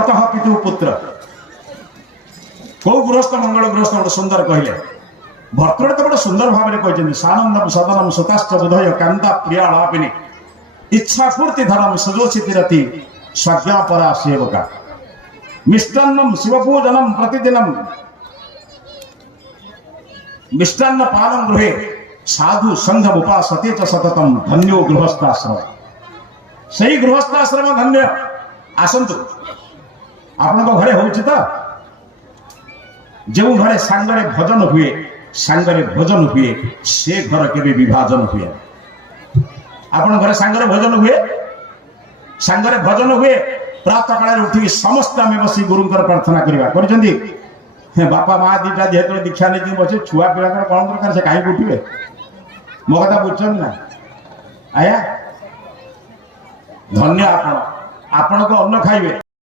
ततः पितु पुत्र कौ गृहस्थ मंगल गृहस्थ गोटे सुंदर कहले भर्तृ तो गोटे सुंदर भाव में कहते सानंदम सदनम सुताश्च बुधय कांता प्रियालापिनी इच्छा पूर्ति धर्म सुजोषिति रति स्वज्ञा परा सेवका मिष्टान्नम शिवपूजनम प्रतिदिनम मिष्टान्न पालम गृहे साधु संघ उपासते च सततम धन्यो गृहस्थाश्रम सही गृहस्थाश्रम धन्य आसंतु आपण घरे होउछि त जो घरे सांगरे भजन हुए सांगरे भोजन हुए से घर केबे विभाजन हुए आपण घरे सांगरे भोजन हुए सांगरे भजन हुए प्रातः काल उठी समस्त आम बस गुरु प्रार्थना करवा बापा माँ दीटा जेहतु दीक्षा नहीं बचे छुआ पिला कौन दरकार से कहीं उठे मो कथा बुझुन ना आया धन्य आपण को अन्न खाइबे।